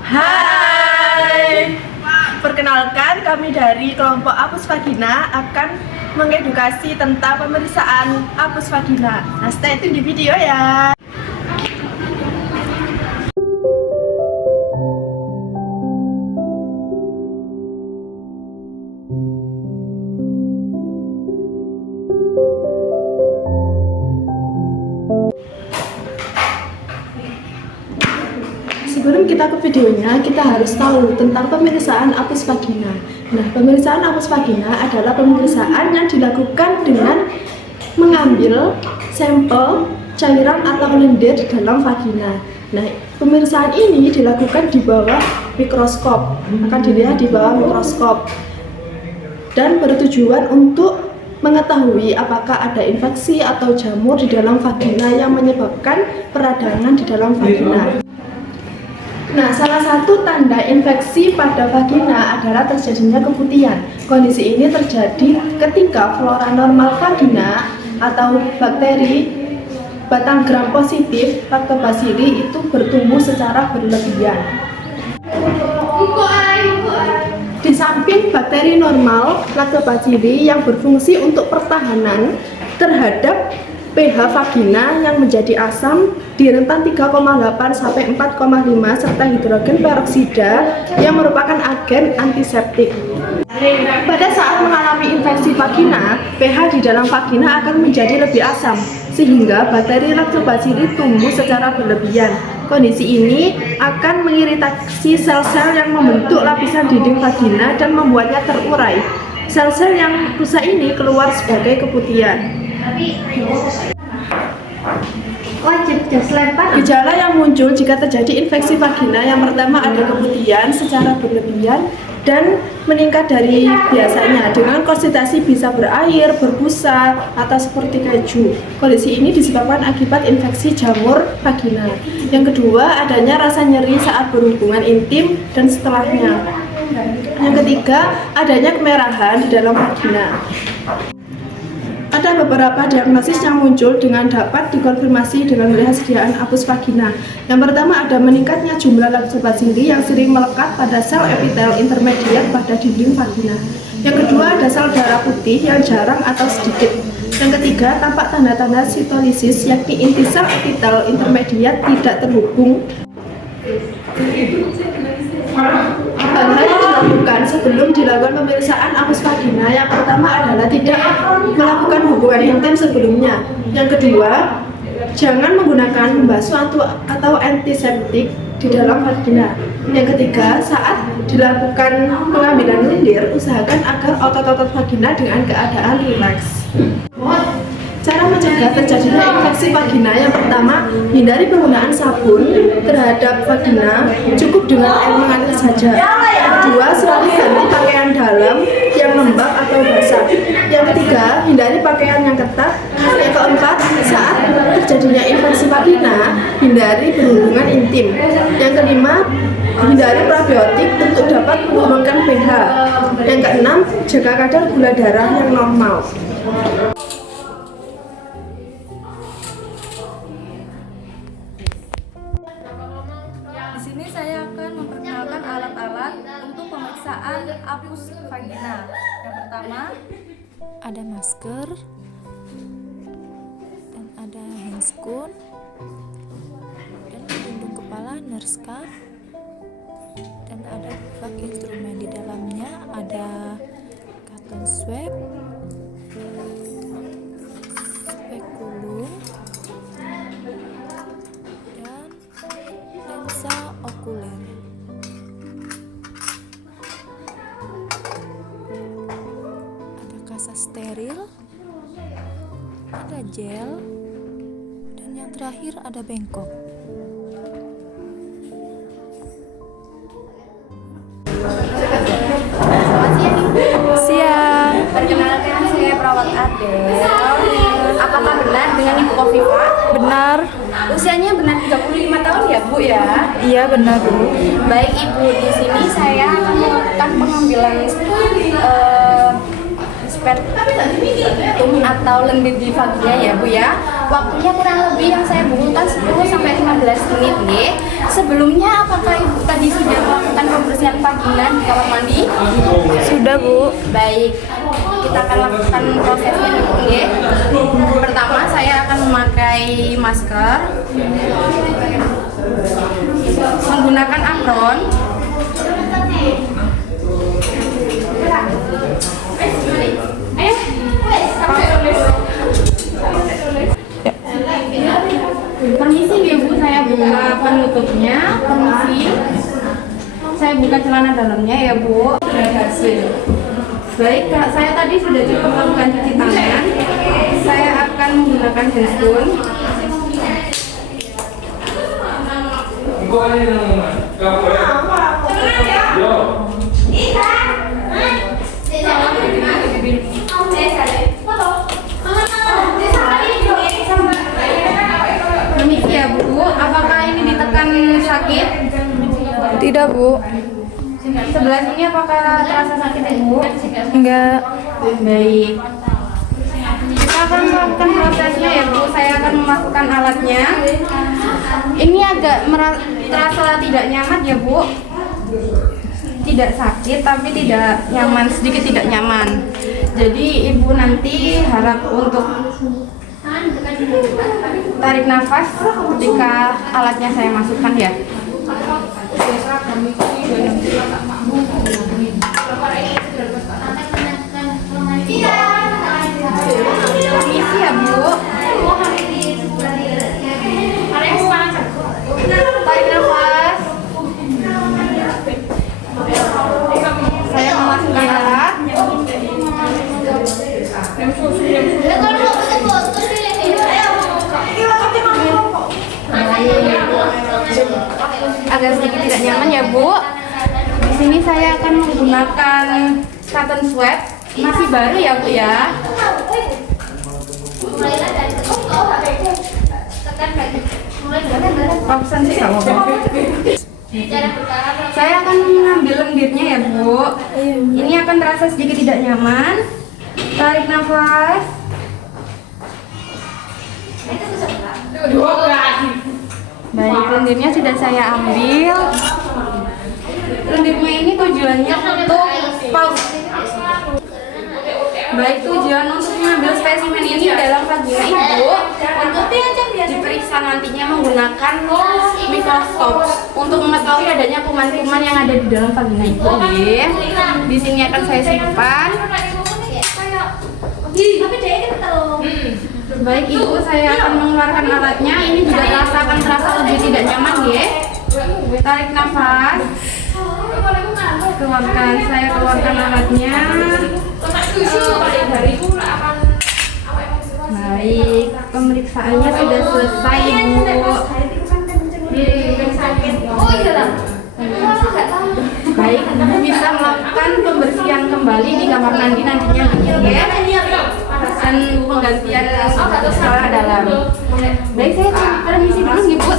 Hai, perkenalkan kami dari kelompok Apus Vagina akan mengedukasi tentang pemeriksaan apus vagina. Nah, stay tune di video ya. Sebelum kita ke videonya, kita harus tahu tentang pemeriksaan apus vagina. Nah, pemeriksaan apus vagina adalah pemeriksaan yang dilakukan dengan mengambil sampel cairan atau lendir di dalam vagina. Nah, pemeriksaan ini dilakukan di bawah mikroskop, akan dilihat di bawah mikroskop, dan bertujuan untuk mengetahui apakah ada infeksi atau jamur di dalam vagina yang menyebabkan peradangan di dalam vagina. Nah, salah satu tanda infeksi pada vagina adalah terjadinya keputihan. Kondisi ini terjadi ketika flora normal vagina atau bakteri batang gram positif Lactobacilli itu bertumbuh secara berlebihan. Di samping bakteri normal Lactobacilli yang berfungsi untuk pertahanan terhadap pH vagina yang menjadi asam di rentan 3,8 sampai 4,5 serta hidrogen peroksida yang merupakan agen antiseptik. Pada saat mengalami infeksi vagina, pH di dalam vagina akan menjadi lebih asam sehingga bakteri Lactobacilli tumbuh secara berlebihan. Kondisi ini akan mengiritasi sel-sel yang membentuk lapisan dinding vagina dan membuatnya terurai. Sel-sel yang rusak ini keluar sebagai keputihan. Gejala yang muncul jika terjadi infeksi vagina yang pertama ada keputihan secara berlebihan dan meningkat dari biasanya dengan konsistensi bisa berair, berbusa, atau seperti keju. Kondisi ini disebabkan akibat infeksi jamur vagina. Yang kedua, adanya rasa nyeri saat berhubungan intim dan setelahnya. Yang ketiga, adanya kemerahan di dalam vagina. Ada beberapa diagnosis yang muncul dengan dapat dikonfirmasi dengan melihat sediaan apus vagina. Yang pertama ada meningkatnya jumlah Lactobacilli yang sering melekat pada sel epitel intermediat pada dinding vagina. Yang kedua ada sel darah putih yang jarang atau sedikit. Yang ketiga tampak tanda-tanda sitolisis yakni inti sel epitel intermediat tidak terhubung. Hal-hal yang dilakukan sebelum dilakukan pemeriksaan apus vagina yang pertama adalah tidak melakukan hubungan intim sebelumnya. Yang kedua, jangan menggunakan pembasuh atau antiseptik di dalam vagina. Yang ketiga, saat dilakukan pengambilan lendir, usahakan agar otot-otot vagina dengan keadaan rileks. Cara mencegah terjadinya infeksi vagina yang pertama, hindari penggunaan sabun terhadap vagina, cukup dengan air mengalir saja. Yang kedua, selalu ganti pakaian dalam yang lembab atau basah. Yang ketiga, hindari pakaian yang ketat. Yang keempat, saat terjadinya infeksi vagina, hindari berhubungan intim. Yang kelima, hindari probiotik untuk dapat menurunkan pH. Yang keenam, jaga kadar gula darah yang normal. Di sini saya akan memperkenalkan alat-alat untuk pemeriksaan apus vagina. Yang pertama, ada masker dan ada handscoon dan pelindung kepala nurse cuff dan ada bak instrumen. Di dalamnya ada cotton swab, spekulum, dan lensa okuler. Ada kasa steril, ada gel, dan yang terakhir ada bengkok. siang. Perkenalkan, saya perawat Adel. Apakah benar dengan Ibu Kofifa? Benar. Usianya benar 35 tahun ya, Bu ya? Iya benar, Bu. Baik Ibu, di sini saya akan melakukan pengambilan spertum atau lendir di vagina ya Bu ya. Waktunya kurang lebih yang saya butuhkan 10-15 menit nih. Sebelumnya apakah Ibu tadi sudah melakukan pembersihan vagina di kamar mandi? Sudah, Bu. Baik, kita akan lakukan prosesnya dulu ya. Pertama saya akan memakai masker, menggunakan apron, permisi Bu, saya buka penutupnya, permisi. Saya buka celana dalamnya ya Bu. Baik Kak, saya tadi sudah cukup melakukan cuci tangan. Saya akan menggunakan handphone. Permisi ya Bu, apakah ini ditekan sakit? Tidak, Bu. Sebelah sini apakah terasa sakit Bu? Enggak. Baik. Kita akan melakukan prosesnya ya Bu. Saya akan memasukkan alatnya. Ini agak terasa tidak nyaman ya Bu. Tidak sakit tapi tidak nyaman, sedikit tidak nyaman. Jadi Ibu nanti harap untuk tarik nafas ketika alatnya saya masukkan ya. Permisi ya Bu. Tarik nafas. Saya memasukkan alat. Agak sedikit tidak nyaman ya Bu. Di sini saya akan menggunakan cotton swab, masih baru ya Bu ya. Paksan sih kamu. Saya akan mengambil lendirnya ya Bu. Ini akan terasa sedikit tidak nyaman. Tarik nafas. Baik, lendirnya sudah saya ambil. Lendirnya ini tujuannya untuk pause. Baik, tujuan untuk mengambil spesimen ini dalam vagina Ibu untuk diperiksa nantinya menggunakan mikroskop untuk mengetahui adanya kuman-kuman yang ada di dalam vagina Ibu. Di sini akan saya simpan. Baik Ibu, saya akan mengeluarkan alatnya. Ini juga akan terasa lebih tidak nyaman ya. Tarik nafas. Keluarkan, saya keluarkan alatnya. Baik, pemeriksaannya sudah selesai Ibu. Baik, Ibu bisa melakukan pembersihan kembali di kamar mandi nantinya ya. Dan penggantian celana dalam. Baik, saya permisi dulu Ibu.